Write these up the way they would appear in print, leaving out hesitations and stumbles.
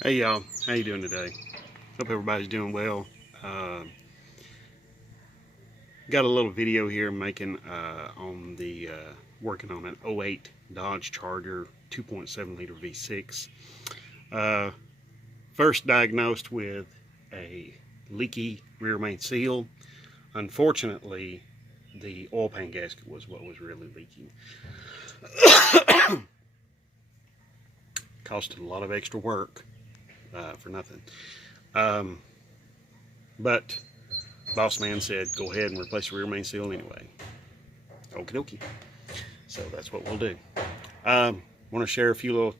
Hey y'all, how you doing today? Hope everybody's doing well. Uh, got a little video here making on the working on an '08 Dodge Charger 2.7 liter V6. Uh, First diagnosed with a leaky rear main seal. Unfortunately, the oil pan gasket was what was really leaking. Costed a lot of extra work for nothing. Um, but boss man said, go ahead and replace the rear main seal anyway. Okie dokie. So that's what we'll do. Want to share a few little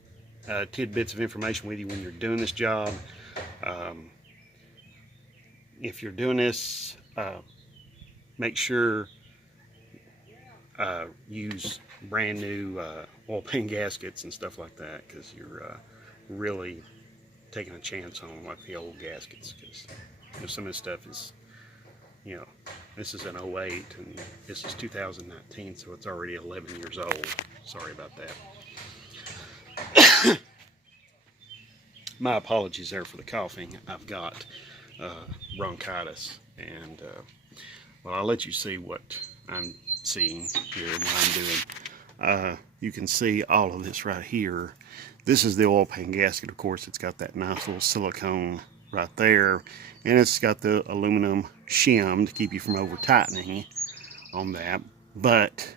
tidbits of information with you when you're doing this job. Um, if you're doing this, make sure use brand new oil pan gaskets and stuff like that, because you're really taking a chance on like the old gaskets, because some of this stuff is, this is an '08 and this is 2019, so it's already 11 years old. Sorry about that. My apologies there for the coughing. I've got bronchitis, and well, I'll let you see what I'm seeing here and what I'm doing. You can see all of this right here. This is the oil pan gasket. Of course, it's got that nice little silicone right there, and it's got the aluminum shim to keep you from over tightening on that, but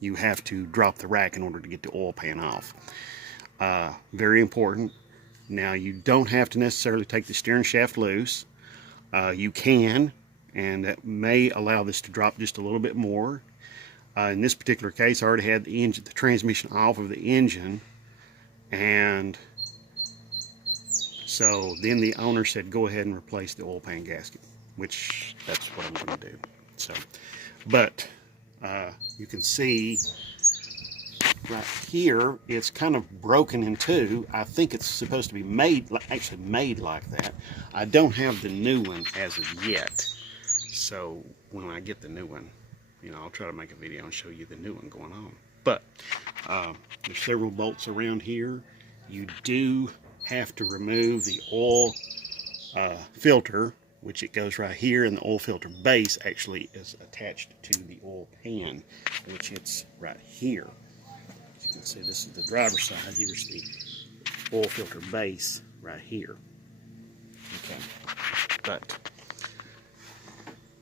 you have to drop the rack in order to get the oil pan off. Very important. Now, you don't have to necessarily take the steering shaft loose. You can, and that may allow this to drop just a little bit more. In this particular case, I already had the transmission off of the engine, and so then the owner said, go ahead and replace the oil pan gasket, which that's what I'm going to do. So, but you can see right here, it's kind of broken in two. I think it's supposed to be actually made like that. I don't have the new one as of yet. So when I get the new one, I'll try to make a video and show you the new one going on. But there's several bolts around here. You do have to remove the oil filter, which it goes right here, and the oil filter base actually is attached to the oil pan, which it's right here. As you can see, this is the driver's side. Here's the oil filter base right here. Okay, but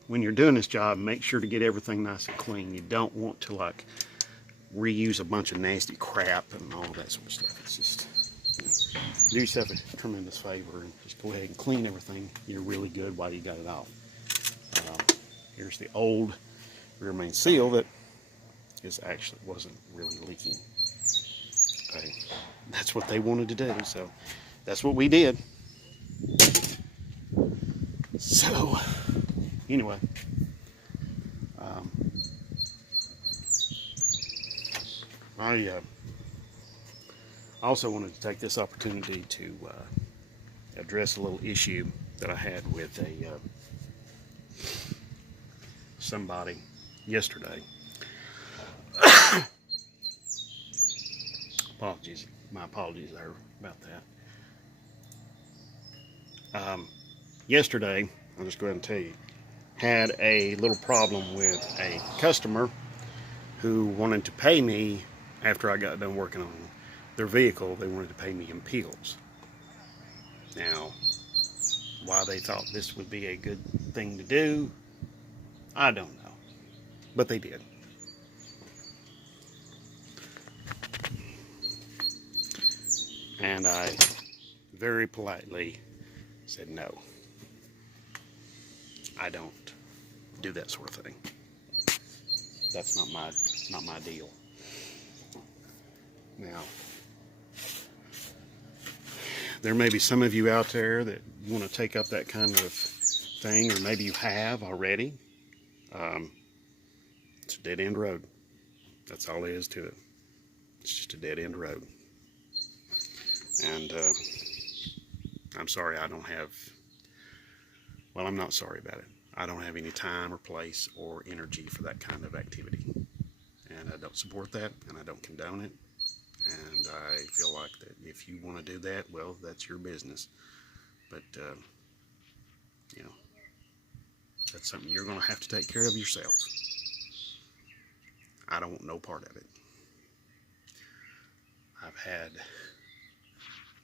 when you're doing this job, make sure to get everything nice and clean. You don't want to like reuse a bunch of nasty crap and all that sort of stuff. It's just, do yourself a tremendous favor and just go ahead and clean everything. You're really good while you got it off. Here's the old rear main seal that wasn't really leaking. Okay. That's what they wanted to do, so that's what we did. So anyway, I also wanted to take this opportunity to address a little issue that I had with somebody yesterday. My apologies there about that. Yesterday, I'll just go ahead and tell you, had a little problem with a customer who wanted to pay me after I got done working on their vehicle. They wanted to pay me in pills. Now, why they thought this would be a good thing to do, I don't know, but they did. And I very politely said, no, I don't do that sort of thing. That's not my deal. Now, there may be some of you out there that want to take up that kind of thing, or maybe you have already. It's a dead end road. That's all there is to it. It's just a dead end road. And I'm sorry I don't have, well, I'm not sorry about it. I don't have any time or place or energy for that kind of activity. And I don't support that, and I don't condone it. And I feel like that if you want to do that, well, that's your business. But, you know, that's something you're going to have to take care of yourself. I don't want no part of it. I've had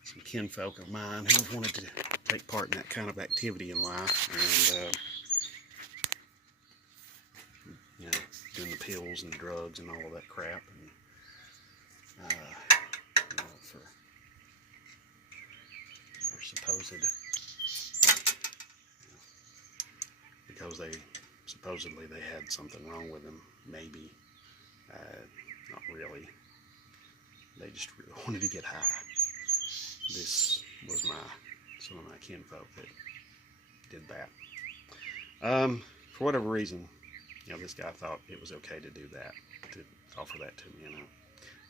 some kinfolk of mine who wanted to take part in that kind of activity in life, and you know, doing the pills and the drugs and all of that crap, and you know, for their supposed, you know, because they supposedly they had something wrong with them, maybe, not really. They just really wanted to get high. This was some of my kinfolk that did that. For whatever reason, you know, this guy thought it was okay to do that, to offer that to me, you know.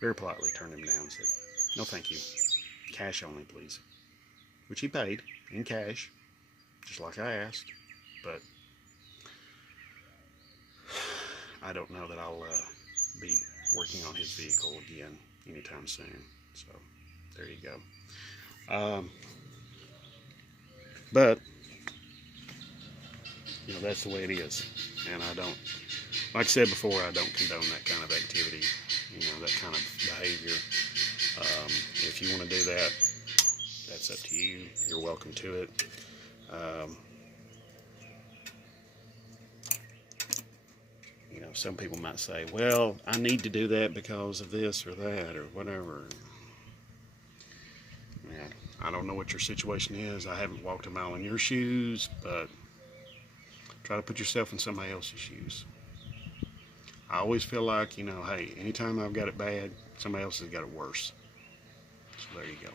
Very politely turned him down and said, no thank you, cash only please. Which he paid in cash, just like I asked, but I don't know that I'll be working on his vehicle again anytime soon. So there you go. But you know, that's the way it is, and I don't, like I said before, I don't condone that kind of activity, you know, that kind of behavior. If you want to do that, that's up to you. You're welcome to it. You know, some people might say, well, I need to do that because of this or that or whatever. Yeah, I don't know what your situation is. I haven't walked a mile in your shoes, but try to put yourself in somebody else's shoes. I always feel like, you know, hey, anytime I've got it bad, somebody else has got it worse. So there you go.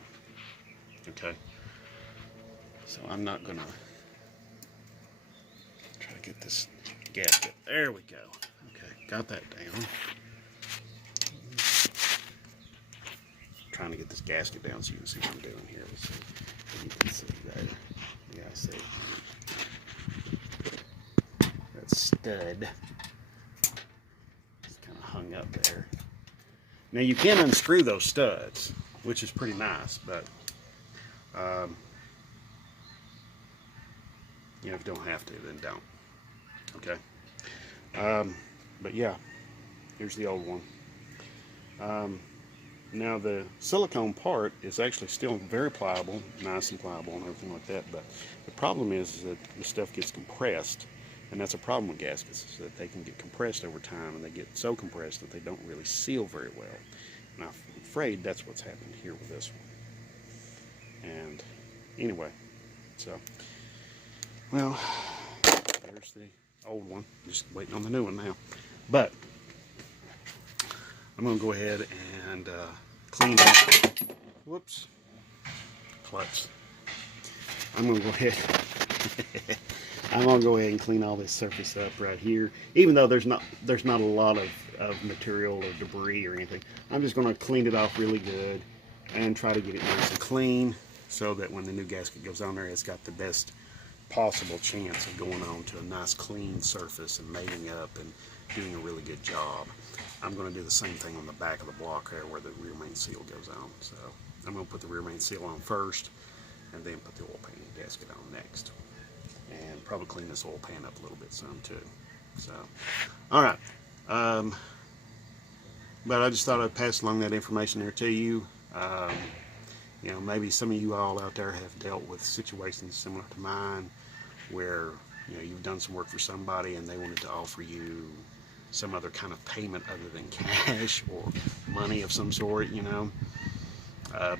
Okay? So I'm not going to try to get this gasket. There we go. Okay, got that down. Trying to get this gasket down so you can see what I'm doing here. Let's see if you can see there. Yeah, I see. That stud is kind of hung up there. Now you can unscrew those studs, which is pretty nice, but you know, if you don't have to, then don't. Okay. But yeah, here's the old one. Now the silicone part is actually still very pliable, nice and pliable and everything like that, but the problem is that the stuff gets compressed, and that's a problem with gaskets, is that they can get compressed over time, and they get so compressed that they don't really seal very well. And I'm afraid that's what's happened here with this one. And anyway, so, well, there's the old one, just waiting on the new one now. But I'm going to go ahead and clean up. Whoops. Clutch. I'm going to go ahead. I'm going to go ahead and clean all this surface up right here. Even though there's not a lot of material or debris or anything. I'm just going to clean it off really good and try to get it nice and clean so that when the new gasket goes on there, it's got the best possible chance of going on to a nice clean surface and mating up and doing a really good job. I'm going to do the same thing on the back of the block there where the rear main seal goes on. So I'm going to put the rear main seal on first and then put the oil pan gasket on next. And probably clean this oil pan up a little bit some too. So, alright. But I just thought I'd pass along that information there to you. You know, maybe some of you all out there have dealt with situations similar to mine where, you know, you've done some work for somebody and they wanted to offer you some other kind of payment other than cash or money of some sort, you know.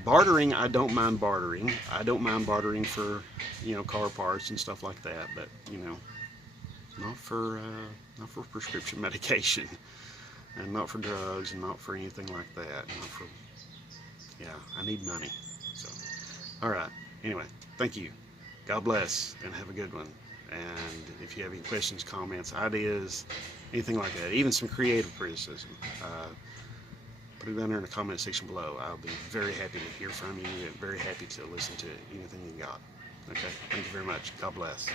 Bartering, I don't mind bartering. I don't mind bartering for, you know, car parts and stuff like that, but, you know, not for prescription medication, and not for drugs, and not for anything like that. Not for, yeah, I need money. So, all right. Anyway, thank you. God bless, and have a good one. And if you have any questions, comments, ideas, anything like that, even some creative criticism, put it down there in the comment section below. I'll be very happy to hear from you and very happy to listen to anything you got. Okay, thank you very much. God bless.